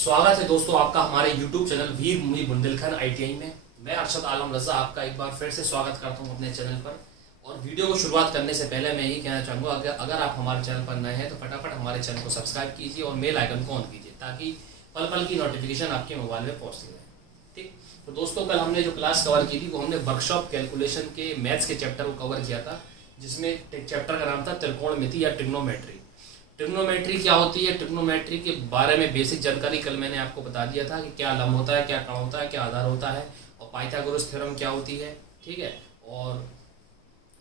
स्वागत है दोस्तों आपका हमारे YouTube चैनल वीर मुनि बुंदेलखंड ITI में। मैं अरशद आलम रजा आपका एक बार फिर से स्वागत करता हूं अपने चैनल पर। और वीडियो को शुरुआत करने से पहले मैं यही कहना चाहूँगा अगर आप हमारे चैनल पर नए हैं तो फटाफट हमारे चैनल को सब्सक्राइब कीजिए और बेल आइकन को ऑन कीजिए ताकि पल पल की नोटिफिकेशन आपके मोबाइल में पहुँचती रहे। ठीक, तो दोस्तों कल हमने जो क्लास कवर की थी वो हमने वर्कशॉप कैलकुलेशन के मैथ्स के चैप्टर को कवर किया था, जिसमें चैप्टर का नाम था त्रिकोणमिति या ट्रिग्नोमेट्री। ट्रिग्नोमेट्री क्या होती है, ट्रिग्नोमेट्री के बारे में बेसिक जानकारी कल मैंने आपको बता दिया था कि क्या लंब होता है, क्या कण होता है, क्या आधार होता है और पाइथागोरस थ्योरम क्या होती है। ठीक है, और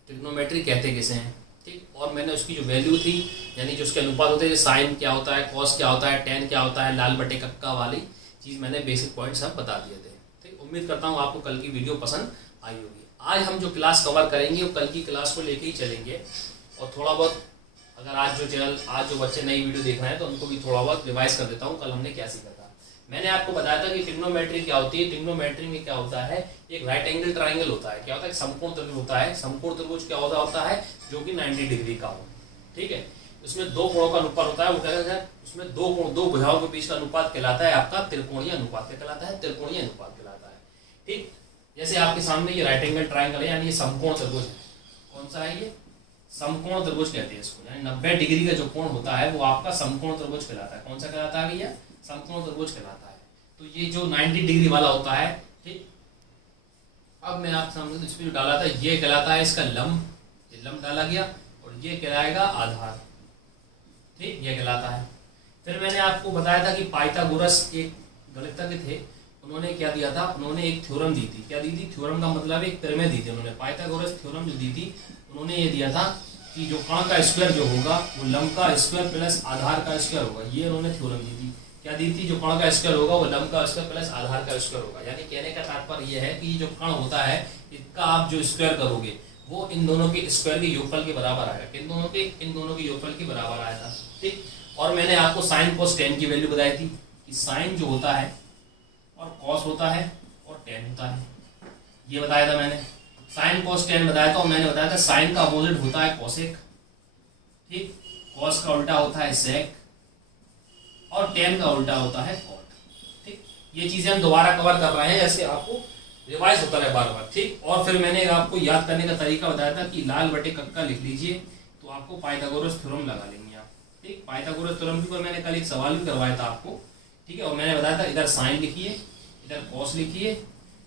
ट्रिग्नोमेट्री कहते किसे हैं। ठीक, और मैंने उसकी जो वैल्यू थी यानी जो उसके अनुपात होते हैं, साइन क्या होता है, कॉस क्या होता है, टेन क्या होता है, लाल बटे कक्का वाली चीज़ मैंने बेसिक पॉइंट्स सब बता दिए थे। ठीक, उम्मीद करता हूँ आपको कल की वीडियो पसंद आई होगी। आज हम जो क्लास कवर करेंगे वो कल की क्लास को लेके ही चलेंगे और थोड़ा बहुत अगर आज जो बच्चे नई वीडियो देख रहे हैं तो उनको भी थोड़ा बहुत रिवाइज कर देता हूँ कल हमने क्या सीखा था। मैंने आपको बताया था कि ट्रिग्नोमेट्री क्या होती है। ट्रिग्नोमेट्री में क्या होता है, एक राइट एंगल ट्राइंगल होता है। क्या होता है, समकोण त्रिभुज होता है। समकोण त्रिभुज क्या होता है जो कि 90 डिग्री का हो। ठीक है, उसमें दो कोणों का अनुपात होता है। वो क्या कहते हैं, उसमें दो भुजाओं के बीच का अनुपात कहलाता है आपका त्रिकोणीय अनुपात। क्या कहलाता है, त्रिकोणीय अनुपात कहलाता है। ठीक, जैसे आपके सामने ये राइट एंगल ट्राइंगल है यानी ये समकोण त्रिभुज है। कौन सा है ये, समकोण त्रिभुज कहते हैं इसको। यानी 90 डिग्री का जो कोण होता है वो आपका समकोण त्रिभुज कहलाता है। कौन सा कहलाता है भैया, समकोण त्रिभुज कहलाता है। तो ये जो 90 डिग्री वाला होता है, ठीक, अब मैं आपके सामने इस पे जो डाला था ये कहलाता है इसका लंब, ये लंब डाला गया और ये कहलाएगा आधार। ठीक, ये कहलाता है। फिर मैंने आपको बताया था कि पाइथागोरस एक गणितज्ञ थे, उन्होंने क्या दिया था, उन्होंने एक थ्योरम दी थी। क्या दी थी, थ्योरम का मतलब एक प्रमेय दी थी उन्होंने। पाइथागोरस थ्योरम जो दी थी उन्होंने ये दिया था कि जो कण का स्क्वायर जो होगा वो लंब का स्क्वायर प्लस आधार का स्क्वायर होगा। ये उन्होंने थ्योरम दी थी। क्या दी थी, जो कण का स्क्वायर होगा वो लंब का स्क्वायर प्लस आधार का स्क्वायर होगा। यानी कहने का तात्पर्य यह है कि जो कण होता है इसका आप जो स्क्वायर करोगे वो इन दोनों के स्क्वायर के योगफल के बराबर आएगा। इन दोनों के योगफल के बराबर आया था। ठीक, और मैंने आपको साइन कोस टेन की वैल्यू बताई थी कि साइन जो होता है और कॉस होता है और टेन होता है, ये बताया था मैंने। साइन कॉस टेन बताया था और मैंने बताया था साइन का अपोजिट होता है कोसेक। ठीक, कॉस का उल्टा होता है सेक और टेन का उल्टा होता है कॉट। ठीक, ये चीजें हम दोबारा कवर कर रहे हैं जैसे आपको रिवाइज होता रहे बार बार। ठीक, और फिर मैंने आपको याद करने का तरीका बताया था कि लाल बटे कक्का लिख लीजिए तो आपको पाइथागोरस थ्योरम लगा लेंगे आप। ठीक, पाइथागोरस थ्योरम के ऊपर मैंने कल एक सवाल भी करवाया था आपको। ठीक है, और मैंने बताया था इधर साइन लिखिए, इधर कॉस लिखिए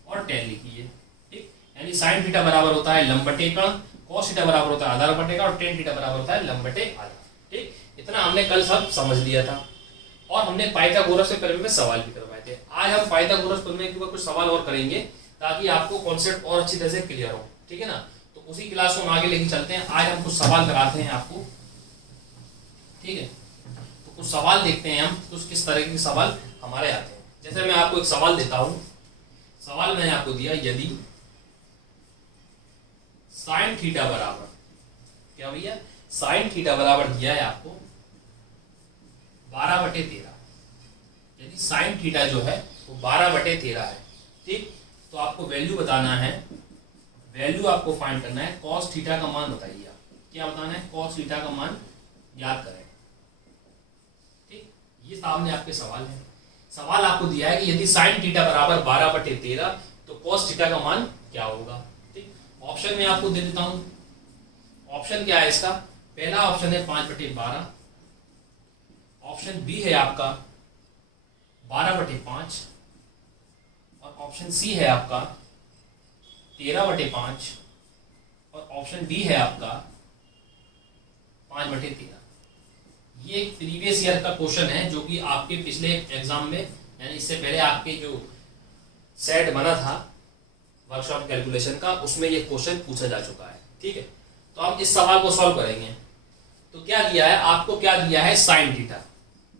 और टेन लिखिए। ठीक, यानी साइन थीटा बराबर होता है लंब बटे कण, कॉस थीटा बराबर होता है आधार बटे कण और टेन थीटा बराबर होता है लंब बटे आधार। ठीक, इतना हमने कल सब समझ लिया था और हमने पाइथागोरस के प्रमेय में सवाल भी करवाए थे। आज हम पाइथागोरस प्रमेय के ऊपर कुछ सवाल और करेंगे ताकि आपको कॉन्सेप्ट और अच्छी तरह से क्लियर हो। ठीक है ना, तो उसी क्लास को हम आगे लेके चलते हैं। आज हम कुछ सवाल कराते हैं आपको। ठीक है, तो कुछ सवाल देखते हैं हम कुछ किस तरह के सवाल हमारे आते हैं। जैसे मैं आपको एक सवाल देता हूं। सवाल मैंने आपको दिया, यदि साइन थीटा बराबर, क्या भैया, साइन थीटा बराबर दिया है आपको 12/13। यदि साइन थीटा जो है वो 12/13 है। ठीक, तो आपको वैल्यू बताना है, वैल्यू आपको फाइंड करना है। कॉस थीटा का मान बताइए आप, क्या बताना है, कॉस थीटा का मान याद करें। ठीक, ये सामने आपके सवाल है। सवाल आपको दिया है कि यदि साइन थीटा बराबर 12/13 तो कॉस थीटा का मान क्या होगा। ठीक, ऑप्शन में आपको दे देता हूं। ऑप्शन क्या है इसका, पहला ऑप्शन है 5/12, ऑप्शन बी है आपका 12/5 और ऑप्शन सी है आपका 13/5 और ऑप्शन डी है आपका 5/13। ये एक प्रीवियस ईयर का क्वेश्चन है जो कि आपके पिछले एग्जाम में यानी इससे पहले आपके जो सेट बना था वर्कशॉप कैलकुलेशन का उसमें ये क्वेश्चन पूछा जा चुका है। ठीक है, तो आप इस सवाल को सॉल्व करेंगे। तो क्या दिया है आपको, क्या दिया है, साइन थीटा।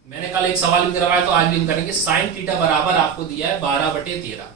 मैंने कल एक सवाल भी करवाया तो आज भी हम करेंगे। साइन थीटा बराबर आपको दिया है 12/13।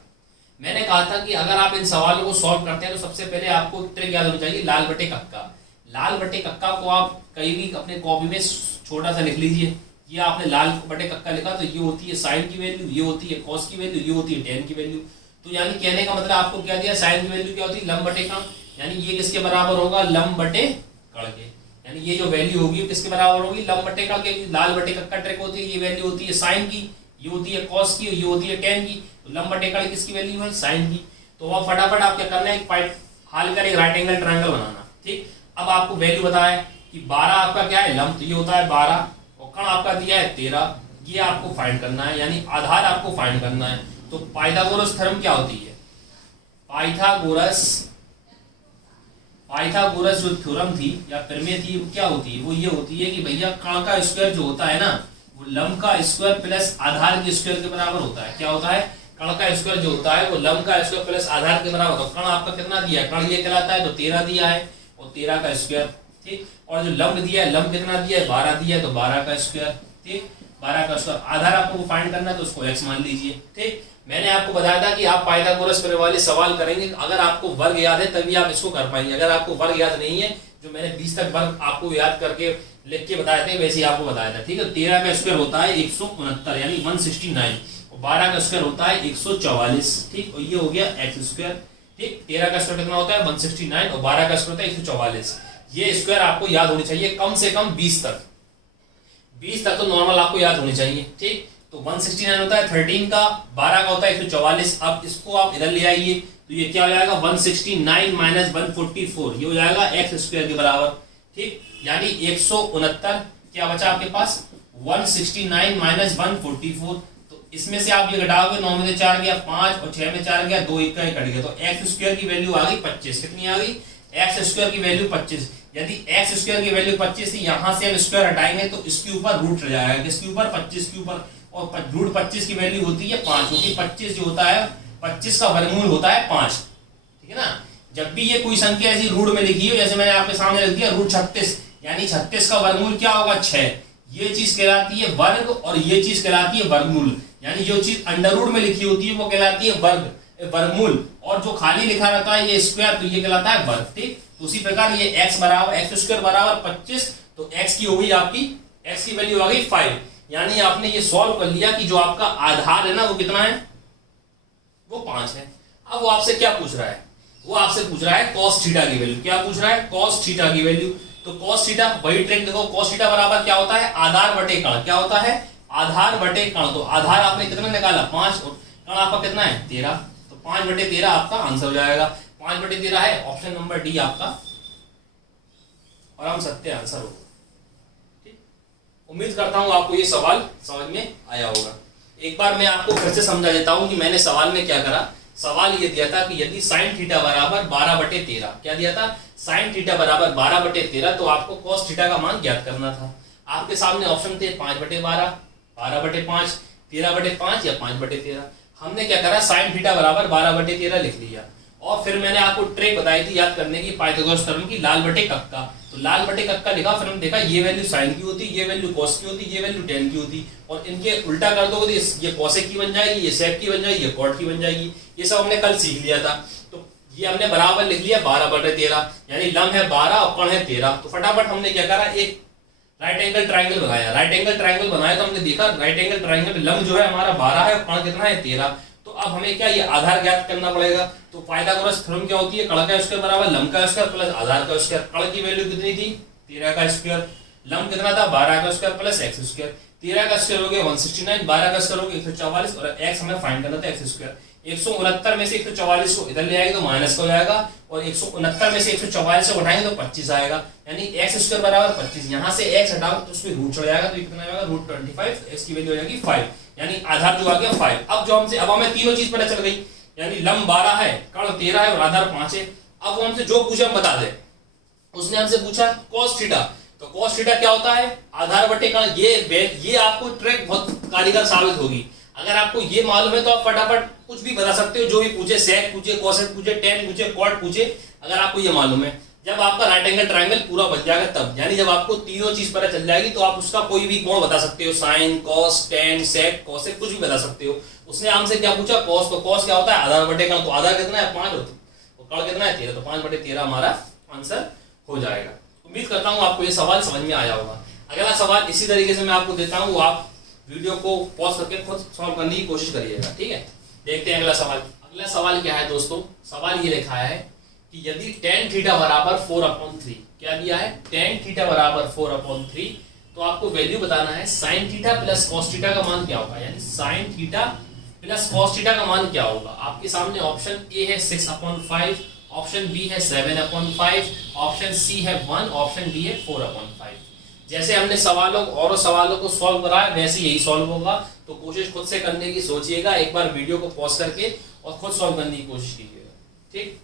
मैंने कहा था कि अगर आप इन सवालों को सॉल्व करते हैं तो सबसे पहले आपको ट्रिक याद होनी चाहिए, लाल बटे कक्का। लाल बटे कक्का को आप कहीं भी अपने कॉपी में छोटा सा लिख लीजिए। ये आपने लाल बटे कक्का लिखा तो ये होती है साइन की वैल्यू, ये होती है कॉस की वैल्यू, ये होती है टेन की वैल्यू। तो यानी कहने का मतलब आपको क्या दिया, साइन की वैल्यू क्या होती है, लंब बटे कण। यानी ये किसके बराबर होगा, लंब बटे कण के। यानी ये जो वैल्यू होगी किसके बराबर होगी, लंब बटे कण के। लाल बटे कक्का ट्रिक होती है, ये वैल्यू होती है साइन की, ये होती है कॉस की और ये होती है टेन की। तो लंब बटे कर्ण किसकी वैल्यू है, साइन की। तो अब फटाफट आप क्या करना है, एक पाइट हाल कर एक राइट एंगल ट्रायंगल बनाना। ठीक, अब आपको वैल्यू बताया कि 12 आपका क्या है लंब, तो ये होता है 12 और कर्ण आपका दिया है 13। ये आपको फाइंड करना है, यानी आधार आपको फाइंड करना है। तो पाइथागोरस थ्योरम क्या होती है, पाइथागोरस जो थ्योरम थी या प्रमेय थी वो क्या होती है, वो ये होती है कि भैया कर्ण का स्क्वायर जो होता है ना वो लंब का स्क्वायर प्लस आधार के स्क्वायर के बराबर होता है। क्या होता है, कर्ण का स्क्वायर जो होता है वो लंब का स्क्वायर प्लस आधार के बराबर होता है। कर्ण आपका कितना दिया है, कर्ण ये कहलाता है तो 13 दिया है और 13 का स्क्वायर। ठीक, और जो लंब दिया है, लंब कितना दिया है 12 दिया है तो 12 का स्क्वायर। ठीक, 12 का स्क्वायर। आधार आपको फाइंड करना है तो उसको x मान लीजिए। ठीक, मैंने आपको बताया था कि आप पाइथागोरस प्रमेय वाले सवाल करेंगे, अगर आपको वर्ग याद है तभी आप इसको कर पाएंगे। अगर आपको वर्ग याद नहीं है, जो मैंने 20 तक वर्ग आपको याद करके लिख के बताए थे वैसे ही आपको बताया था। ठीक है, 13 का स्क्वायर होता है 169 यानी 169 और 12 का स्क्वायर होता है 144। ठीक, और ये हो गया एक्स स्क्वायर। ठीक, 13 का स्क्वायर कितना होता है 169 और 12 का स्क्वायर होता है 144। ये स्क्वायर आपको याद होनी चाहिए कम से कम 20 तक, 20 तक तो नॉर्मल आपको याद होनी चाहिए। ठीक, तो 169 होता है 13 का, 12 का होता है 144। अब इसको आप इधर ले आइए तो ये क्या हो जाएगा 169 माइनस 144, ये हो जाएगा एक्स स्क्वायर के बराबर। ठीक, यानी 169 क्या बचा आपके पास 169 माइनस 144। तो इसमें से आप ये घटाओगे, 9 में से 4 गया 5 और 6 में 4 गया 2, 1 का कट गया, तो एक्स स्क्वायर की वैल्यू आ गई 25। कितनी आ गई, एक्स स्क्वायर की वैल्यू 25। यदि एक्स स्क्वायर की वैल्यू 25 थी, यहां से हम स्क्वायर हटाएंगे तो इसके ऊपर रूट रह जाएगा, किसके ऊपर 25 के ऊपर, और रूट 25 की वैल्यू होती है 5, क्योंकि 25 जो होता है 25 का वर्गमूल होता है 5। ठीक है ना, जब भी ये कोई संख्या ऐसी रूट में लिखी हो, जैसे मैंने आपके सामने लिख दिया रूट 36, यानी 36 का वर्गमूल क्या होगा 6। ये चीज कहलाती है वर्ग और ये चीज कहलाती है वर्गमूल, यानी जो चीज अंडर रूट में लिखी होती है वो कहलाती है वर्गमूल, और जो खाली लिखा रहता है ये स्क्वायर तो ये कहलाता है वर्ग। ठीक, तो उसी प्रकार ये x बराबर एक्स स्क्वायर बराबर 25, तो x की हो गई आपकी, x की वैल्यू आ गई 5, यानी आपने ये सॉल्व कर लिया कि जो आपका आधार है ना वो कितना है, वो 5 है। अब वो आपसे क्या पूछ रहा है, वो आपसे पूछ रहा है cos थीटा की वैल्यू। क्या पूछ रहा है, cos थीटा की वैल्यू। तो cos थीटा वही ट्रिक देखो, cos थीटा बराबर क्या होता है आधार बटे कर्ण। क्या होता है, आधार बटे कर्ण। तो आधार आपने कितना निकाला 5 और कर्ण आपका कितना है 13, तो 5 बटे 13 आपका आंसर हो जाएगा। 5 बटे 13 है ऑप्शन नंबर डी आपका, और हम सत्य आंसर होगा। उम्मीद करता हूं आपको ये सवाल समझ में आया होगा। एक बार मैं आपको फिर से समझा देता हूं कि मैंने सवाल में क्या करा। सवाल ये दिया था कि यदि sin थीटा बराबर 12/13, क्या दिया था sin थीटा बराबर 12/13, तो आपको cos थीटा का मान ज्ञात करना था। आपके सामने ऑप्शन थे 5/12, 12/5, 13/5 या 5/13। हमने क्या करा, sin थीटा बराबर 12/13 लिख लिया, और फिर मैंने आपको ट्रिक बताई थी याद करने की पाइथागोरस थ्योरम की, लाल बटे कक्का। तो लाल बटे कक्का लिखा, फिर हमने देखा ये वैल्यू साइन की होती, ये वैल्यू कॉस की होती, ये वैल्यू टेन की होती, और इनके उल्टा कर दोगे तो ये कॉसेक की बन जाएगी, ये सेक की बन जाएगी, ये कॉट की बन जाएगी। ये सब हमने कल सीख लिया था। तो ये हमने बराबर लिख लिया 12/13, यानी लंब है 12 और कर्ण है 13। तो फटाफट हमने क्या करा, एक राइट एंगल ट्राइंगल बनाया। राइट एंगल ट्राइंगल बनाया तो हमने देखा राइट एंगल ट्राइंगल लंब जो है हमारा 12 है और कर्ण कितना है 13। तो अब हमें क्या ये आधार ज्ञात करना पड़ेगा। तो पाइथागोरस थ्योरम क्या होती है, कर्ण का स्क्वायर बराबर लंब का स्क्वायर प्लस आधार का स्क्वायर। कर्ण की वैल्यू कितनी थी 13 का स्क्वायर, लंब कितना था 12 का स्क्वायर प्लस एक्स स्क्वायर। 13 का स्क्वायर हो गया 169, 12 का स्क्वायर हो गया 144, और एक्स हमें फाइंड करना था एक्स स्क्वायर। 169 में से 144 को इधर ले आएंगे तो माइनस का हो जाएगा, और 169 में से 144 को उठाएंगे तो 25 आएगा, यानी एक्स स्क्वायर बराबर 25। यहाँ से एक्स हटाओ तो उसमें रूट चढ़ जाएगा, तो कितना आएगा रूट 25, एक्स की वैल्यू हो जाएगी 5, यानी आधार जो आ गया 5। अब जो हमसे, अब हमें तीनों चीज पता चल गई, यानी लंब 12 है, कर्ण 13 है और आधार 5 है। अब वो हमसे जो पूछा हम बता दे। उसने हमसे पूछा cos थीटा, तो cos थीटा क्या होता है आधार बटे कर्ण। ये आपको ट्रिक बहुत कारगर साबित होगी। अगर आपको ये मालूम है तो आप फटाफट कुछ भी बता सकते हो, जो भी पूछे, सेक पूछे, कोसेक पूछे, टेन पूछे, कॉट पूछे, अगर आपको ये मालूम है। जब आपका राइट एंगल ट्रायंगल पूरा बन जाएगा तब, यानी जब आपको तीनों चीज पता चल जाएगी तो आप उसका कोई भी कोण बता सकते हो, साइन, कॉस, टेन, सेक, कोसेक, कुछ भी बता सकते हो। उसने हमसे क्या पूछा कॉस, तो कॉस क्या होता है आधार बटे कर्ण, तो आधार कितना है 5 होता है, और कर्ण कितना है 13, तो 5/13 हमारा आंसर हो जाएगा। उम्मीद करता हूँ आपको ये सवाल समझ में आया होगा। अगला सवाल इसी तरीके से मैं आपको देता हूँ, आप वीडियो को पॉज करके खुद सॉल्व करने की कोशिश करिएगा, ठीक है। देखते हैं अगला सवाल। अगला सवाल क्या है दोस्तों, सवाल ये लिखा है कि यदि tan थीटा बराबर 4/3, क्या दिया है tan थीटा बराबर 4/3, तो आपको वैल्यू बताना है sine theta plus cos theta का मान क्या होगा, यानी sine theta plus cos theta का मान क्या होगा। आपके सामने ऑप्शन ए है 6/5, ऑप्शन बी है 7/5, ऑप्शन सी है 1, ऑप्शन डी है 4/5। जैसे हमने और सवालों को सॉल्व कराया वैसे यही सॉल्व होगा। तो कोशिश खुद से करने की सोचिएगा, एक बार वीडियो को पॉज करके और खुद सॉल्व करने की कोशिश कीजिएगा, ठीक।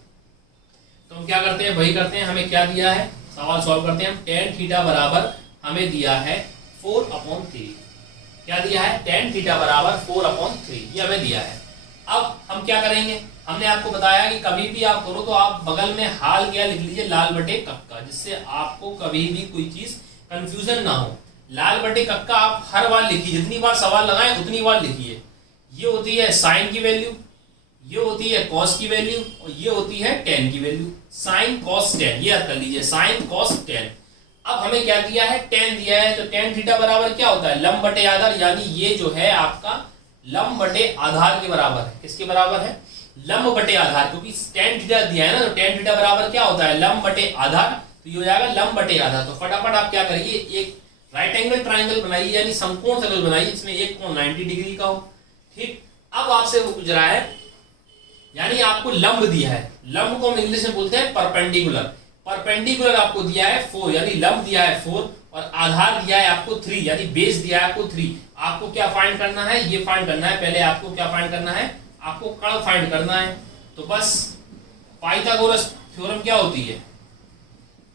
तो हम क्या करते हैं, वही करते हैं। हमें क्या दिया है, सवाल सॉल्व करते हैं हम। tan थीटा बराबर हमें दिया है 4/3। क्या दिया है, tan थीटा बराबर 4/3, ये हमें दिया है। अब हम क्या करेंगे, हमने आपको बताया कि कभी भी आप करो तो आप बगल में हाल क्या लिख लीजिए, लाल बटे कक्का, जिससे आपको कभी भी कोई चीज कंफ्यूजन ना हो। लाल बटे कक्का आप हर बार लिखिए, जितनी बार सवाल लगाए उतनी बार लिखिए। ये होती है साइन की वैल्यू, ये होती है कॉस की वैल्यू और ये होती है टेन की वैल्यू। साइन कॉस टेन, ये याद कर लीजिए, साइन कॉस टेन। अब हमें क्या दिया है, टेन दिया है, तो टेन थीटा बराबर क्या होता है, लंब बटे आधार, यानी ये जो है आपका लंब बटे आधार के बराबर है। किसके बराबर है, लंब बटे आधार, क्योंकि टेन थीटा दिया है ना, तो टेन थीटा बराबर क्या होता है, लंब बटे आधार, तो ये हो जाएगा लंब बटे आधार। तो फटाफट आप क्या करिए, एक राइट एंगल ट्राइंगल बनाइए, यानी समकोण त्रिभुज बनाइए जिसमें एक कोण 90 डिग्री का हो, ठीक। अब आपसे वो पूछ रहा है, यानी आपको लंब दिया है, लंब को हम इंग्लिश में बोलते हैं परपेंडिकुलर। परपेंडिकुलर आपको दिया है 4, यानी लंब दिया है 4, और आधार दिया है आपको 3, यानी बेस दिया है आपको 3। आपको क्या फाइंड करना है, ये फाइंड करना है। पहले आपको क्या फाइंड करना है, आपको कर्ण फाइंड करना है। तो बस पाइथागोरस थ्योरम क्या होती है,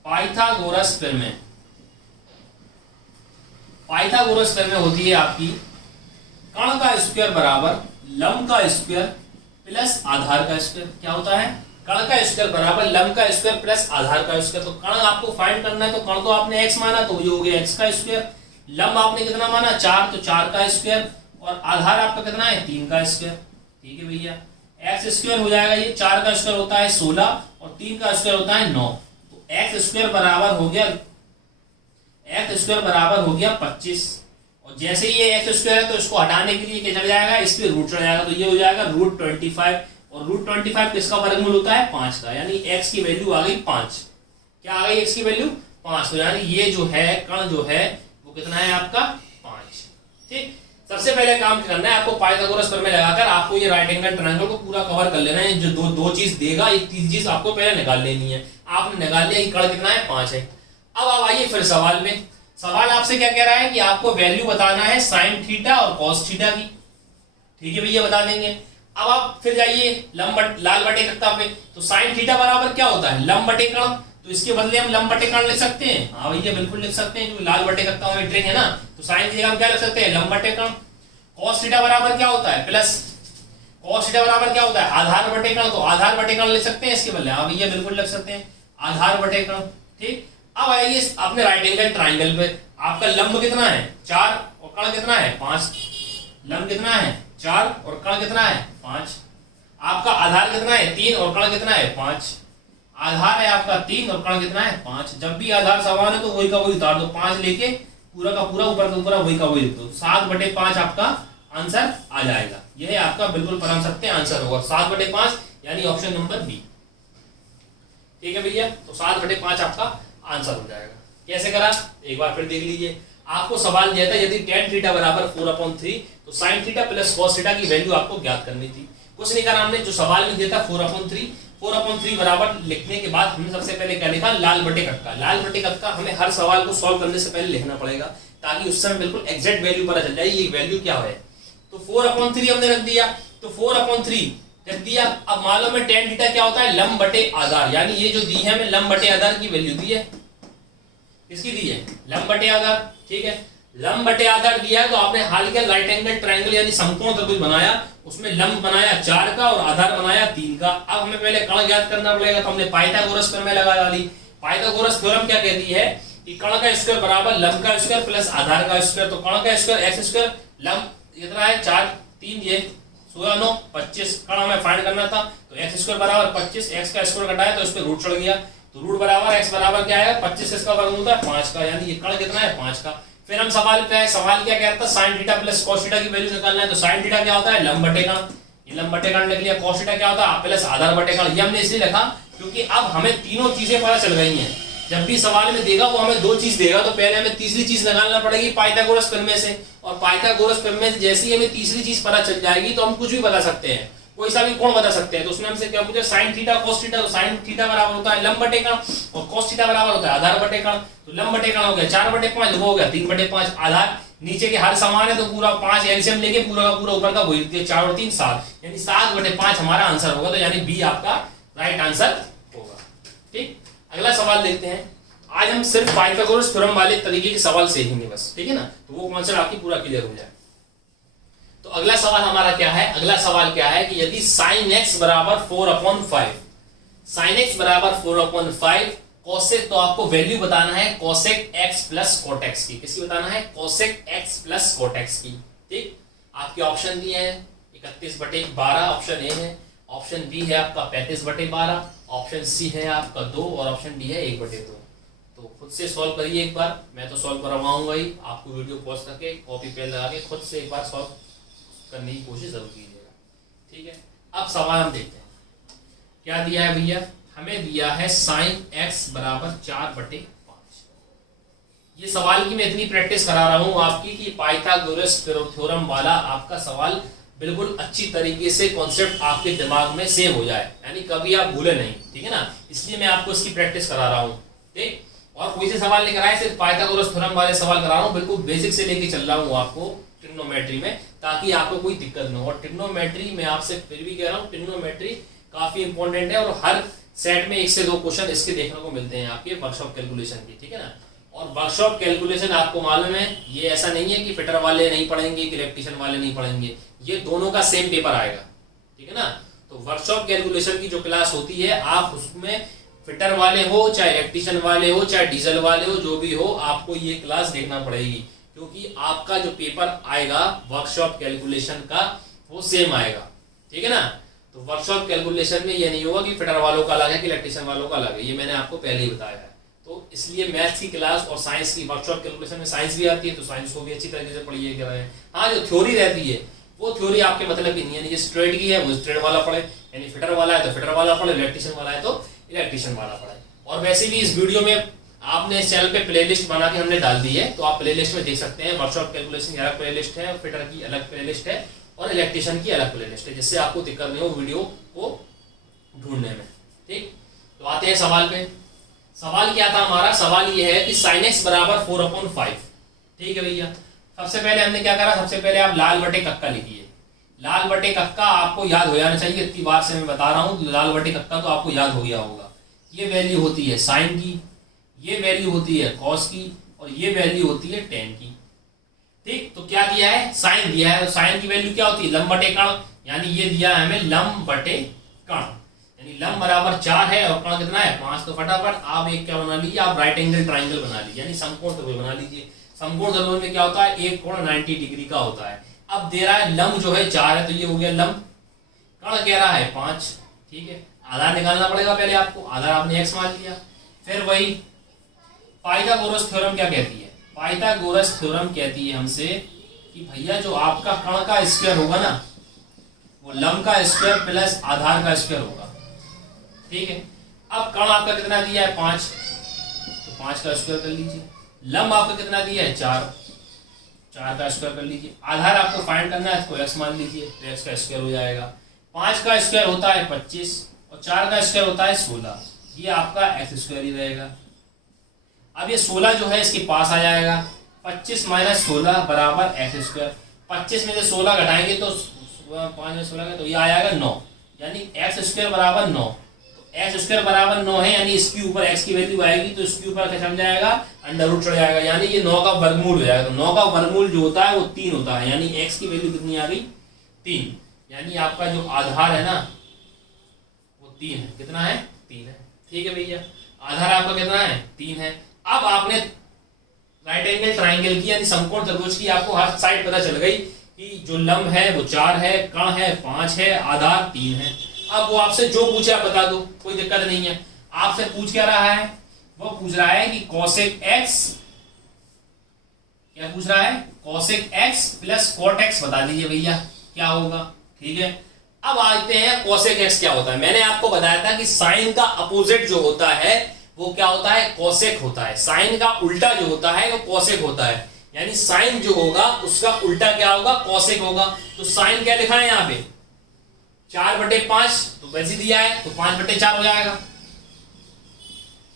पाइथागोरस प्रमेय, पाइथागोरस प्रमेय होती है आपकी कर्ण का स्क्वायर बराबर लंब का स्क्वायर प्लस आधार का स्क्वायर। क्या होता है, कर्ण का स्क्वायर बराबर लंब का स्क्वायर प्लस आधार का स्क्वायर। तो कर्ण आपको फाइंड करना है, तो कर्ण तो आपने x माना, तो ये हो गया x का स्क्वायर। लंब आपने कितना माना 4, तो 4 का स्क्वायर, और आधार आपका कितना है 3 का स्क्वायर, ठीक है भैया। x स्क्वायर हो जाएगा, ये 4 का स्क्वायर होता है 16 और 3 का स्क्वायर होता है 9, तो x स्क्वायर बराबर हो गया, x स्क्वायर बराबर हो गया 25। और जैसे ही ये x स्क्वायर है तो इसको हटाने के लिए क्या चल जाएगा, इस पे रूट चढ़ जाएगा, तो ये हो जाएगा √25, और √25 किसका वर्गमूल होता है 5 का, यानी x की वैल्यू आ गई 5। क्या आ गई x की वैल्यू 5, तो यानी ये जो है कर्ण जो है वो कितना है आपका 5, ठीक। सबसे पहले काम करना है आपको, पाइथागोरस प्रमेय लगाकर आपको ये राइट एंगल ट्रायंगल को पूरा कवर कर लेना है। जो दो चीज देगा, एक तीसरी चीज आपको पहले निकाल लेनी है। आपने निकाल लिया कि कर्ण कितना है 5 है। अब आप आइए फिर सवाल में। सवाल आपसे क्या कह रहा है कि आपको वैल्यू बताना है साइन थीटा और कॉस थीटा की, ठीक है भैया, बता देंगे। अब आप फिर जाइए लाल बटे कक्का पे, तो साइन थीटा बराबर क्या होता है, लंब बटे कर्ण, तो इसके बदले हम लंब बटे कर्ण लिख सकते हैं। हाँ भैया बिल्कुल लिख सकते हैं, क्योंकि लाल बटे कक्का में ट्रिक है ना, तो साइन की जगह हम क्या लिख सकते हैं, लंब बटे कर्ण। कॉस थीटा बराबर क्या होता है, प्लस कॉस थीटा बराबर क्या होता है, आधार बटे कर्ण, तो आधार बटे कर्ण लिख सकते हैं इसके बदले। हाँ भैया बिल्कुल लिख सकते हैं, आधार बटे कर्ण, ठीक। अब आइए अपने राइट एंगल ट्राइंगल पे, आपका लंब कितना है 4 और कर्ण कितना है 5। लंब कितना है 4 और कर्ण कितना है 5। आपका आधार कितना है 3 और कर्ण कितना है 5। आधार है आपका 3 और कर्ण कितना है 5। जब भी आधार समान है तो वही का वही उतार दो, 5 लेके पूरा का पूरा ऊपर का ऊपर वही का वही लिख दो, 7/5 आपका आंसर आ जाएगा। यह आपका बिल्कुल परम सत्य आंसर होगा 7/5, यानी ऑप्शन नंबर बी, ठीक है भैया। तो 7/5 आपका आंसर हो जाएगा। कैसे करा, एक बार फिर देख लीजिए। आपको सवाल दिया था यदि tan थीटा बराबर 4/3, तो sin theta plus cos theta की वैल्यू आपको ज्ञात करनी थी। कुछ नहीं करा हमने, जो सवाल में दिया था 4/3 बराबर लिखने के बाद हमने सबसे पहले क्या लिखा, लाल बटे कक्का। लाल बटे कक्का हमें हर सवाल को सॉल्व करने से पहले लिखना पड़ेगा, ताकि उस समय बिल्कुल एग्जैक्ट वैल्यू पता चल जाए ये वैल्यू क्या है। तो 4/3 हमने रख दिया, तो 4/3 रख दिया। अब मालूम है tan थीटा क्या होता है, लंब बटे आधार, यानी ये जो दी है हमें लंब बटे आधार की वैल्यू दी है। किसकी दी है, लंब बटे आधार, ठीक है। लंब बटे आधार दिया है, तो आपने हाल के राइट एंगल ट्रायंगल यानी समकोण त्रिभुज बनाया, उसमें लंब बनाया 4 का और आधार बनाया 3 का। अब हमें पहले कर्ण ज्ञात करना पड़ेगा, तो हमने पाइथागोरस प्रमेय लगा डाली। पाइथागोरस थ्योरम क्या कहती है कि कर्ण का स्क्वायर बराबर लंब का स्क्वायर प्लस आधार का स्क्वायर। तो कर्ण का स्क्वायर x स्क्वायर, लंब कितना है 4, 3 ये 16 9 25, कर्ण हमें फाइंड करना था, तो x स्क्वायर बराबर 25, x का स्क्वायर घटाया तो इस पे रूट चढ़ गया, तो रूट बराबर x बराबर क्या है 25, इसका वर्गमूल होता है 5 का, यानी ये कर्ण कितना है 5 का। फिर हम सवाल पे आए, सवाल क्या कहता है, sin theta plus cos theta की वैल्यू निकालना है। तो sin थीटा क्या होता है, लंब बटे कर्ण, ये लंब बटे कर्ण लिख लिया। cos थीटा क्या होता है, प्लस आधार बटे कर्ण, ये हमने इसलिए लिखा क्योंकि अब हमें तीनों चीजें पता चल गई हैं। जब भी सवाल में देगा वो हमें दो चीज देगा तो पहले हमें तीसरी चीज निकालना पड़ेगी पाइथागोरस प्रमेय से, और पाइथागोरस प्रमेय से जैसे ही हमें तीसरी चीज पता चल जाएगी तो हम कुछ भी बता सकते हैं, कोई सा भी कोण बता सकते हैं। तो उसमें हमसे क्या पूछा, साइन थीटा कॉस थीटा, तो साइन थीटा बराबर होता है लंब बटे कण और कॉस थीटा बराबर होता है आधार बटे कण। तो लंब बटे कण हो गया 4/5, वो हो गया 3/5, आधार नीचे के हर समान है तो पूरा 5 एलसीएम लेके पूरा का पूरा ऊपर का वही 4 और 3 7, यानी 7/5 हमारा आंसर होगा। तो यानी बी आपका राइट आंसर होगा। ठीक, अगला सवाल देखते हैं। आज हम सिर्फ पाइथागोरस थ्योरम वाले तरीके के सवाल सीखेंगे बस, ठीक है ना, तो वो कॉन्सेप्ट आपकी पूरा क्लियर हो जाए। तो अगला सवाल हमारा क्या है, अगला सवाल क्या है कि यदि sin x बराबर 4/5, sin x बराबर 4/5 कोसेक, तो आपको वैल्यू बताना है कोसेक x प्लस कोटेक्स की। किसकी बताना है, कोसेक x प्लस कोटेक्स की। ठीक, आपके ऑप्शन दिए हैं 31/12 ऑप्शन ए है, ऑप्शन बी है आपका 35/12, ऑप्शन सी है आपका 2 और ऑप्शन डी है 1/2। तो खुद से सॉल्व करिए एक बार, मैं तो सॉल्व करवाऊंगा ही, आपको वीडियो पॉज करके कॉपी पेन लगा के खुद से एक बार सॉल्व करने की कोशिश जरूर कीजिएगा। ठीक है, अब सवाल हम देखते हैं क्या दिया है भैया। हमें दिया है sin x बराबर 4/5। ये सवाल की मैं इतनी प्रैक्टिस करा रहा हूं आपकी कि पाइथागोरस थ्योरम वाला आपका सवाल बिल्कुल अच्छी तरीके से कॉन्सेप्ट आपके दिमाग में सेव हो जाए, यानी कभी आप भूले नहीं। ठीक है ना, इसलिए मैं आपको इसकी प्रैक्टिस करा रहा हूं। ठीक, और कोई से सवाल नहीं कराए, सिर्फ पाइथागोरस थ्योरम वाले सवाल करा रहा हूं, बिल्कुल बेसिक से लेके चल रहा हूं आपको ट्रिग्नोमेट्री में, ताकि आपको कोई दिक्कत न हो। और ट्रिग्नोमेट्री में आपसे फिर भी कह रहा हूँ, ट्रिग्नोमेट्री काफी इंपॉर्टेंट है और हर सेट में 1 से 2 क्वेश्चन इसके देखने को मिलते हैं आपके वर्कशॉप कैलकुलेशन की। ठीक है ना, और वर्कशॉप कैलकुलेशन आपको मालूम है ये ऐसा नहीं है कि फिटर वाले नहीं पढ़ेंगे कि इलेक्ट्रिशियन वाले नहीं पढ़ेंगे, ये दोनों का सेम पेपर आएगा। ठीक है ना, तो वर्कशॉप कैलकुलेशन की जो क्लास होती है आप उसमें फिटर वाले हो चाहे इलेक्ट्रिशियन वाले हो चाहे डीजल वाले हो, जो भी हो आपको ये क्लास देखना पड़ेगी, क्योंकि आपका जो पेपर आएगा वर्कशॉप कैलकुलेशन का वो सेम आएगा। ठीक है ना, तो वर्कशॉप कैलकुलेशन में ये नहीं होगा कि फिटर वालों का अलग है कि इलेक्ट्रिशियन वालों का अलग है, ये मैंने आपको पहले ही बताया है। तो इसलिए मैथ्स की क्लास और साइंस की वर्कशॉप कैलकुलेशन में साइंस भी आती है, तो साइंस को भी अच्छी तरीके से पढ़िए कर रहे हैं। हाँ, जो थ्योरी रहती है वो थ्योरी आपके मतलब की नहीं है, यानी स्ट्रेट की है वो स्ट्रेट वाला पढ़े, यानी फिटर वाला है तो फिटर वाला पढ़े, इलेक्ट्रिशियन वाला है तो इलेक्ट्रिशियन वाला पढ़े। और वैसे भी इस वीडियो में आपने इस चैनल पे प्लेलिस्ट बना के हमने डाल दी है, तो आप प्लेलिस्ट में देख सकते हैं। वर्कशॉप कैलकुलेशन की अलग प्लेलिस्ट है, फिटर की अलग प्लेलिस्ट है और इलेक्ट्रिशियन की अलग प्लेलिस्ट है, जिससे आपको दिक्कत नहीं हो वीडियो को ढूंढने में। ठीक, तो आते हैं सवाल पे। सवाल क्या था हमारा, सवाल ये है कि sin x बराबर 4/5। ठीक है भैया, सबसे पहले हमने क्या करा, सबसे पहले आप लाल बटे कक्का लिखिए। लाल बटे कक्का आपको याद हो जाना चाहिए, इतनी बार से मैं बता रहा हूँ, लाल बटे कक्का तो आपको याद हो गया होगा। ये वैल्यू होती है साइन की, ये वैल्यू होती है कॉस की और ये वैल्यू होती है टेन की। ठीक, तो क्या दिया है, साइन दिया है, तो साइन की वैल्यू क्या होती है, लंब बटे कण, यानी ये दिया है हमें लंब बटे कण, यानी लंब बराबर 4 है और कण कितना है 5। तो फटाफट आप एक क्या बना लीजिए, आप राइट एंगल ट्राइंगल बना लीजिए, यानी समकोण त्रिभुज बना लीजिए। समकोण त्रिभुज में क्या होता है, एक कोण 90 डिग्री का होता है। अब दे रहा है लंब जो है 4 है, तो ये हो गया लंब, कण कह रहा है 5। ठीक है, आधार निकालना पड़ेगा पहले आपको, आधार आपने x मान लिया। फिर वही पाइथागोरस थ्योरम क्या कहती है, पाइथागोरस थ्योरम कहती है हमसे कि भैया जो आपका कण का स्क्वायर होगा ना, वो लंब का स्क्वायर प्लस आधार का स्क्वायर होगा। ठीक है, अब कण आपका कितना दिया है 5, तो 5 का स्क्वायर कर लीजिए। लंब आपका कितना दिया है 4, 4 का स्क्वायर कर लीजिए। आधार आपको फाइंड करना है, तो x मान लीजिए, तो x का स्क्वायर हो जाएगा। 5 का स्क्वायर होता है 25 और 4 का स्क्वायर होता है 16, ये आपका x स्क्वायर ही रहेगा। अब ये 16 जो है इसके पास आ जाएगा, 25 माइनस 16 बराबर x स्क्वायर। 25 में से 16 घटाएंगे तो 5 में 16 तो ये आ जाएगा 9, यानी x स्क्वायर बराबर 9। तो x स्क्वायर बराबर 9 है, यानी इसके ऊपर x की वैल्यू आएगी तो इसके ऊपर क्या समझ जाएगा, अंडर रूट चढ़ जाएगा, यानी ये 9 का वर्गमूल हो जाएगा। तो 9 का वर्गमूल जो होता है वो 3 होता है, यानी x की वैल्यू कितनी आ गई 3, यानी आपका जो आधार है ना वो 3 है। कितना है 3 है। ठीक है भैया, आधार आपका कितना है 3 है। अब आपने राइट एंगल ट्राइंगल की यानी समकोण त्रिभुज की आपको हर साइड पता चल गई कि जो लंब है वो 4 है, कण है 5 है, आधार 3 है। अब वो आपसे जो पूछे आप बता दो, कोई दिक्कत नहीं है। आपसे पूछ क्या रहा है, वो पूछ रहा है कि cosec x, क्या पूछ रहा है, cosec x plus cot x बता दीजिए भैया क्या होगा। ठीक है, अब आते हैं cosec x क्या होता है। मैंने आपको बताया था कि साइन का अपोजिट जो होता है वो क्या होता है, कोसेक होता है। साइन का उल्टा जो होता है वो कोसेक होता है, यानी साइन जो होगा उसका उल्टा क्या होगा, कोसेक होगा। तो साइन क्या लिखा है यहाँ पे 4/5, तो वैसे दिया है तो 5/4 हो जाएगा,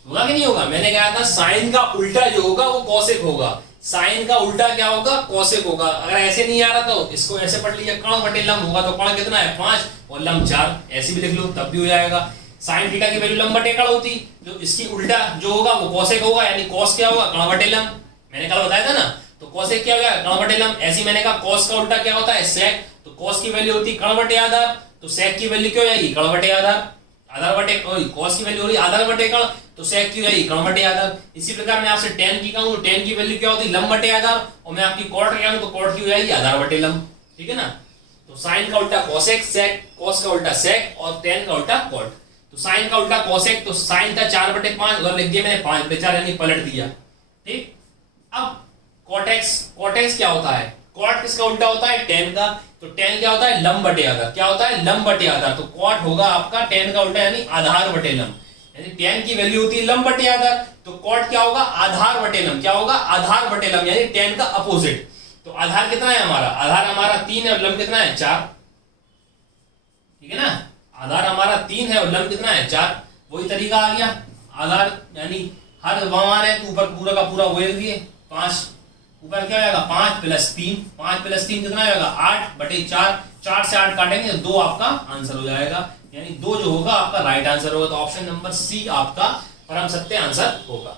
होगा कि नहीं होगा। मैंने कहा था साइन का उल्टा जो होगा वो कोसेक होगा, साइन का उल्टा क्या होगा, कोसेक होगा। अगर ऐसे नहीं आ रहा तो इसको ऐसे पढ़ लीजिए, कर्ण/लंब होगा तो कर्ण कितना है 5 और लंब 4, ऐसे भी लिख लो तब भी हो जाएगा। साइन थीटा की वैल्यू लंब/कर्ण होती, तो इसकी उल्टा जो होगा वो कोसेक होगा, यानी कॉस क्या होगा, कर्ण/लंब। मैंने कल बताया था ना, तो कोसेक क्या हो गया, कर्ण/लंब। ऐसे मैंने कहा कॉस का उल्टा क्या होता है, सेक, तो कॉस की वैल्यू होती कर्ण/आधार, तो सेक की वैल्यू क्या हो जाएगी, कर्ण/आधार। आधार बटे कॉस की वैल्यू हो रही आधार/कर्ण, तो सेक की जाएगी कर्ण/आधार। इसी प्रकार मैं आपसे tan की कहूं तो tan की वैल्यू क्या होती है, लंब/आधार, और मैं आपकी कॉट कहूं तो कॉट की हो जाएगी आधार/लंब, ठीक है ना। तो साइन का उल्टा कोसेक, सेक, कॉस का उल्टा सेक और tan का उल्टा कॉट। तो साइन का उल्टा कोसेक, तो साइन था 4/5 उधर लिख दिया मैंने 5/4, यानी पलट दिया, ठीक। अब कॉटेक्स, कॉटेक्स क्या होता है, कॉट किसका उल्टा होता है, tan का, तो tan क्या होता है, लंब/आधार। क्या होता है, लंब/आधार, तो कॉट होगा आपका tan का उल्टा यानी आधार/लंब, यानी tan की वैल्यू होती है लंब/आधार, तो कॉट क्या होगा, आधार/लंब। क्या होगा, आधार/लंब, यानी tan का अपोजिट। तो आधार कितना है हमारा, आधार हमारा 3 है और लंब कितना है 4, ठीक है ना। आधार हमारा 3 है और लंब कितना है 4, वही तरीका आ गया। आधार यानी हर मान है तो ऊपर पूरा का पूरा वही दिए 5, ऊपर क्या हो जाएगा 5 + 3, 5 + 3 कितना आएगा 8/4, 4 से 8 काटेंगे तो 2 आपका आंसर हो जाएगा, यानी 2 जो होगा आपका राइट आंसर होगा। तो ऑप्शन नंबर सी आपका परम सत्य आंसर होगा,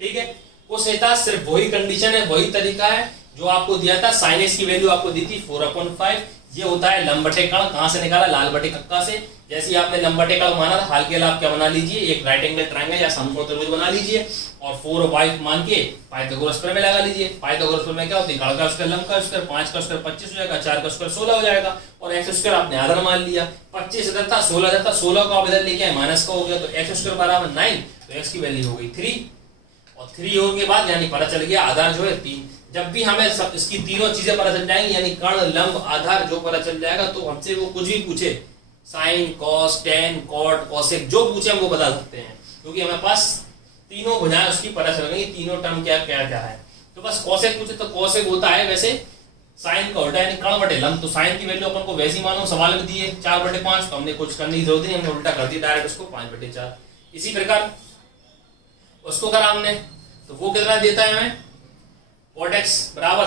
ठीक है। कुछ रहता सिर्फ वही कंडीशन है, वही तरीका है जो आपको दिया था। साइन एक्स की वैल्यू आपको दी थी 4/5, ये होता है लंब/कर्ण, कहां से निकाला, लाल/कक्का से। जैसे आपने लंब/कर्ण माना था, हाल के आप क्या बना लीजिए, एक राइट एंगल ट्रायंगल या समकोण त्रिभुज बना लीजिए और 4 और 5 मान के पाइथागोरस प्रमेय में लगा लीजिए। पाइथागोरस प्रमेय क्या होती है, कर्ण का स्क्वायर, लंब का स्क्वायर, 5 का स्क्वायर 25 हो जाएगा, 4 का स्क्वायर 16 हो जाएगा और x स्क्वायर आपने आधार मान लिया। 25 इधर था, 16 इधर था, 16 को आप इधर लेके आए माइनस का हो गया, तो x स्क्वायर बराबर 9, तो x की वैल्यू हो गई 3 और 3 होने के बाद यानी पता चल गया आधार जो है 3। जब भी हमें सब इसकी तीनों चीजें पता चल जाएंगी, यानी कर्ण, लंब, आधार जो पता चल जाएगा, तो हमसे वो कुछ भी पूछे, sine, cos, tan, cot, cosec, जो पूछे हम वो बता सकते हैं, क्योंकि हमारे पास तीनों भुजाएं उसकी पता चल गई, तीनों टर्म क्या क्या क्या है। तो बस कोसेक पूछे तो कोसेक होता है वैसे साइन का उल्टा यानी कर्ण/लंब। तो साइन की वैल्यू अपन को वैसी मालूम, सवाल में दिए 4/5, तो हमने कुछ करने की जरूरत नहीं, हमने उल्टा कर दिया डायरेक्ट उसको 5/4। इसी प्रकार उसको करा हमने, तो वो कितना देता है हमें, कॉट एक्स बराबर,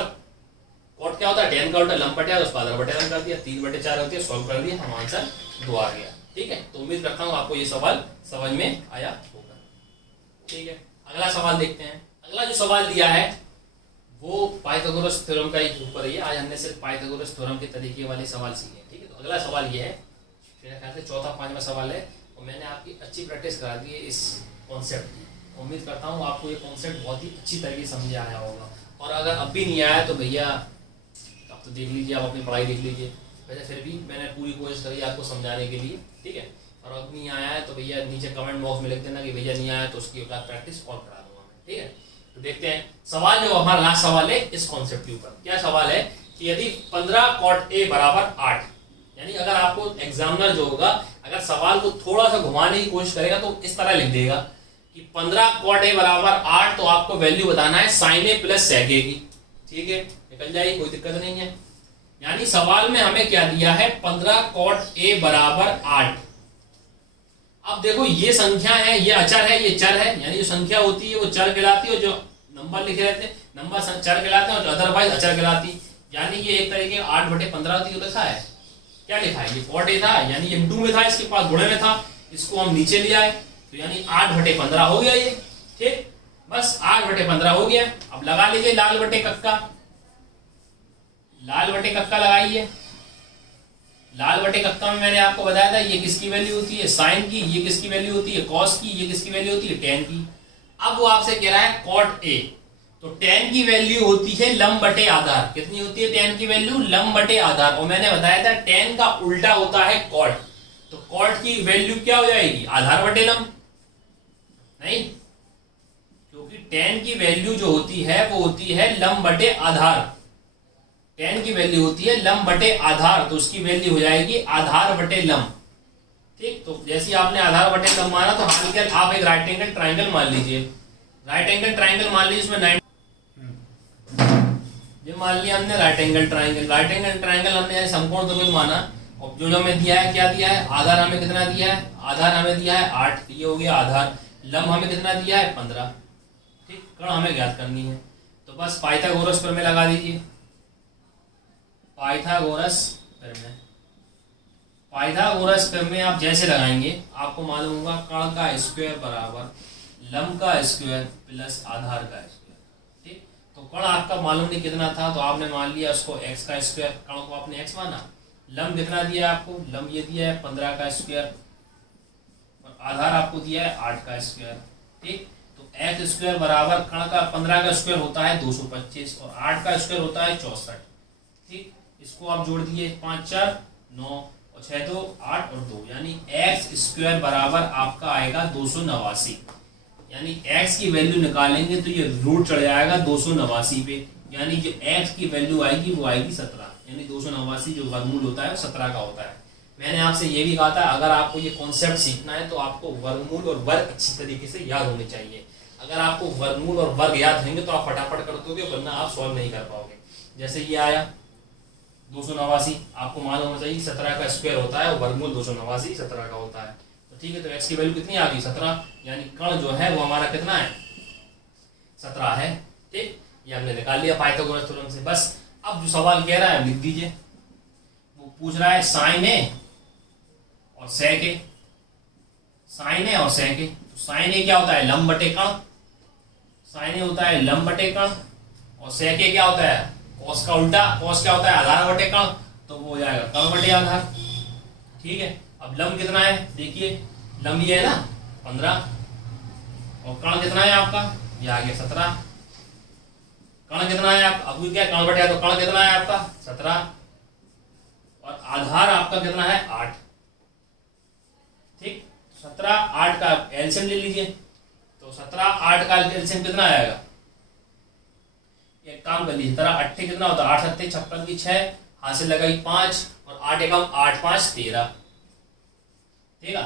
कॉट क्या होता है tan का उल्टा लंब/आधार, उसको आधार/लंब कर दिया, 3/4 होती है, सॉल्व कर दिया, हम आंसर 2 आ गया, ठीक है। तो उम्मीद करता हूँ आपको ये सवाल समझ में आया होगा, ठीक है। अगला सवाल देखते हैं। अगला जो सवाल दिया है वो पाइथागोरस थ्योरम का एक ऊपर ही है। आज हमने सिर्फ पाइथागोरस थ्योरम के तरीके वाले सवाल सीखे, ठीक है। तो अगला सवाल ये है, मेरे ख्याल से चौथा 5वां सवाल है, और मैंने आपकी अच्छी प्रैक्टिस करा दी है इस कॉन्सेप्ट की। उम्मीद करता हूँ आपको ये कॉन्सेप्ट बहुत ही अच्छी तरीके से समझ आया होगा, और अगर अब भी नहीं आया तो भैया अब तो देख लीजिए, आप अपनी पढ़ाई देख लीजिए। वैसे फिर भी मैंने पूरी कोशिश करी आपको समझाने के लिए, ठीक है। और अब नहीं आया है तो भैया नीचे कमेंट बॉक्स में लिख देना कि भैया नहीं आया, तो उसकी एक प्रैक्टिस और करा दूंगा मैं, ठीक है। तो देखते हैं सवाल, जो हमारा लास्ट सवाल है इस कॉन्सेप्ट के ऊपर। क्या सवाल है कि यदि 15 cot A बराबर 8, यानी अगर आपको एग्जामिनर जो होगा अगर सवाल को थोड़ा सा घुमाने की कोशिश करेगा तो इस तरह लिख देगा कि 15 cot A बराबर 8, तो आपको वैल्यू बताना है sin A plus sec A की, ठीक है। निकल जाएगी, कोई दिक्कत नहीं है। यानी सवाल में हमें क्या दिया है, 15 cot A बराबर 8। अब देखो ये संख्या है, ये अचर है, ये चर है, यानी जो संख्या होती है वो चर कहलाती है, और जो नंबर लिखे रहते हैं नंबर चर कहलाते हैं, और अदरवाइज अचर कहलाती। यानी ये एक तरीके 8/15 होती है, लिखा है, क्या लिखा है, ये cot A था, यानी ये इंटू में था, इसके पास गुणे में था, इसको हम नीचे ले आए, तो यानी 8/15 हो गया ये, ठीक। बस 8/15 हो गया। अब लगा लीजिए लाल/कक्का, लाल/कक्का लगाइए। लाल/कक्का में मैंने आपको बताया था ये किसकी वैल्यू होती है, साइन की, ये किसकी वैल्यू होती है, कॉस की, ये किसकी वैल्यू होती है, tan की। अब वो आपसे कह रहा है cot A, तो tan की वैल्यू होती है लंब/आधार। कितनी होती है tan की वैल्यू, लंब/आधार। और मैंने बताया था tan का उल्टा होता है cot, तो cot की वैल्यू क्या हो जाएगी, आधार/लंब, नहीं, क्योंकि tan की वैल्यू जो होती है वो होती है लंब/आधार। tan की वैल्यू होती है लंब/आधार, तो उसकी वैल्यू हो जाएगी आधार/लंब, ठीक। तो जैसे ही आपने आधार बटे लंब माना तो हाल के आप एक राइट एंगल ट्राइंगल मान लीजिए, राइट एंगल ट्राइंगल मान लीजिए, इसमें 90 ये मान लिया हमने right angle triangle. Right angle triangle हमने समकोण त्रिभुज माना और जो हमें दिया है, क्या दिया है, आधार हमें कितना दिया है, आधार हमें दिया है 8, ये हो गया आधार। लंब हमें कितना दिया है 15। ठीक, कर्ण हमें ज्ञात करनी है तो बस पाइथागोरस प्रमेय लगा दीजिए। पाइथागोरस प्रमेय, पाइथागोरस प्रमेय आप जैसे लगाएंगे आपको मालूम होगा कर्ण का स्क्वायर बराबर लंब का स्क्वायर प्लस आधार का स्क्वायर। ठीक, तो कर्ण आपका मालूम नहीं कितना था तो आपने मान लिया उसको x का स्क्वायर, कर्ण को आपने x माना। लंब कितना दिया आपको, लंब ये दिया है 15 का स्क्वायर और आधार आपको दिया है 8 का स्क्वायर। ठीक, तो x स्क्वायर बराबर कर्ण का 15 का स्क्वायर होता है 225 और 8 का स्क्वायर होता है 64। ठीक, इसको आप जोड़ दिए 5 4 9 और 6 2 8 और 2 यानी x स्क्वायर बराबर आपका आएगा 289। यानी x की वैल्यू निकालेंगे तो ये रूट चढ़ जाएगा 289 पे, यानी जो x की वैल्यू आएगी वो आएगी 17। यानी 289 जो वर्गमूल होता है वो 17 का होता है। मैंने आपसे ये भी कहा था अगर आपको ये कॉन्सेप्ट सीखना है तो आपको वर्गमूल और वर्ग अच्छी तरीके से याद होने चाहिए। अगर आपको वर्गमूल और वर्ग याद रहेंगे तो आप फटाफट कर दोगे, वरना आप सॉल्व नहीं कर पाओगे। जैसे ये आया 289, आपको मालूम होना चाहिए 17 का स्क्वायर होता है और वर्गमूल 289 17 का होता है। तो ठीक है, तो x की वैल्यू कितनी आ गई 17, यानी कर्ण जो है वो हमारा कितना है 17 है। ठीक, ये हमने निकाल लिया पाइथागोरस थ्योरम से। बस अब जो सवाल कह रहा है लिख दीजिए। वो पूछ रहा है साइन ए और सेक ए, साइन ए और सेक ए। तो साइन ए क्या होता है लंब बटे कर्ण, साइन ए होता है लंब बटे कर्ण और सेक ए क्या होता है कॉस का उल्टा, कॉस क्या होता है आधार बटे कर्ण, तो वो हो जाएगा कर्ण बटे आधार। ठीक है, अब लंब कितना है देखिए, लंब ये है ना 15 और कर्ण कितना है आपका, ये आ गया 17। कर्ण कितना है आप, अब क्या कर्ण बटे तो कर्ण कितना है आपका 17 और आधार आपका कितना है 8। ठीक, 17 8 का एलसीएम ले लीजिए तो 17 8 का एलसीएम कितना आएगा, एक काम कर लीजिए 17 8 कितना होता है 8 7 56 की 6 हाथ से लगाई 5 और 8 एकम 8 5 13। ठीक है,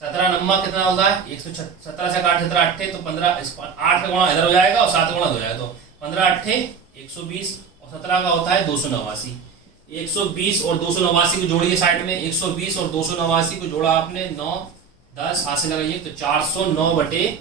17 नंबर कितना होता है 117 से 8 17 8 तो 15 8 का गुणा इधर हो जाएगा और 7 गुणा हो जाएगा तो 15 8 120 और 17 का होता है 289। 120 और 289 को जोड़िए साइड में, 120 और 289 को जोड़ा आपने 9 10 हाथ से लगाइए तो 409 बटे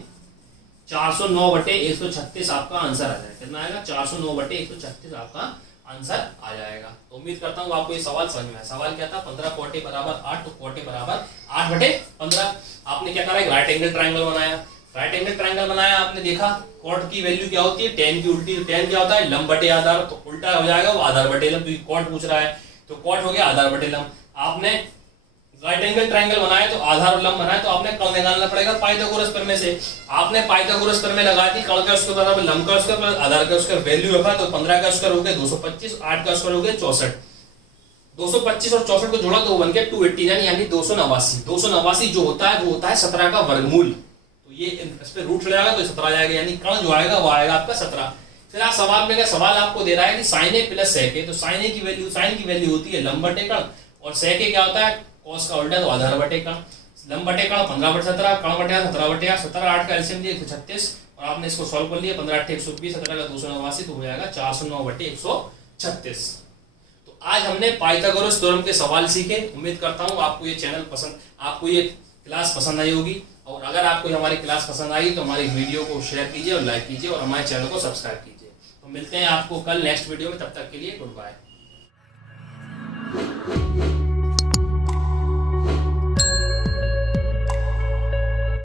136 आपका आंसर आ जाएगा। कितना आएगा 409 बटे 136 आपका आंसर आ जाएगा। तो उम्मीद करता हूँ आपको ये सवाल समझ में आया। सवाल क्या था 15 कोटे बराबर 8 तो कोटे बराबर 8 बटे 15। आपने क्या करा, एक राइट एंगल ट्राइंगल बनाया। राइट एंगल ट्राइंगल बनाया, आपने देखा कॉट की वैल्यू क्या होती है, tan की उल्टी। tan क्या होता है लंब बटे आधार, तो उल्टा हो जाएगा वो आधार बटे लंब, क्योंकि कॉट पूछ रहा है तो कॉट हो गया आधार बटे लंब। आपने राइट एंगल ट्राइंगल बनाया तो आधार और लंब बनाया तो आपने कर्ण निकालना पड़ेगा पाइथागोरस प्रमेय से। आपने पाइथागोरस प्रमेय लगा दी, कर्ण का स्क्वायर बराबर लंब का स्क्वायर प्लस आधार का स्क्वायर, वैल्यू रखा तो 15 का स्क्वायर हो गया 225, 8 का स्क्वायर हो गया 64। 225 और 64 को जोड़ा तो वो बन गया 289 यानी 289। 289 जो होता है वो होता है 17 का वर्गमूल। तो ये इस पे रूट चला जाएगा तो 17 आ जाएगा, यानी कर्ण जो आएगा वो आएगा आपका 17। फिर आप सवाल में सवाल आपको दे रहा है कि साइन ए प्लस सेक ए, तो साइन ए की वैल्यू, साइन की वैल्यू होती है लंब बटे कर्ण और सेक ए क्या होता है कॉस का उल्टा तो आधार बटे कर्ण। लंब बटे कर्ण 15 बटे 17, कर्ण बटे 17 बटे 17 8 का एलसीएम दिया 136 और आपने इसको सॉल्व कर लिया 15 8 120 17 का 289 तो हो जाएगा 409 बटे 136। तो आज हमने पाइथागोरस थ्योरम के सवाल सीखे। उम्मीद करता हूँ आपको ये चैनल पसंद, आपको ये क्लास पसंद आई होगी। और अगर आपको हमारी क्लास पसंद आई तो हमारी वीडियो को शेयर कीजिए और लाइक कीजिए और हमारे चैनल को सब्सक्राइब कीजिए। तो मिलते हैं आपको कल नेक्स्ट वीडियो में, तब तक के लिए गुड बाय।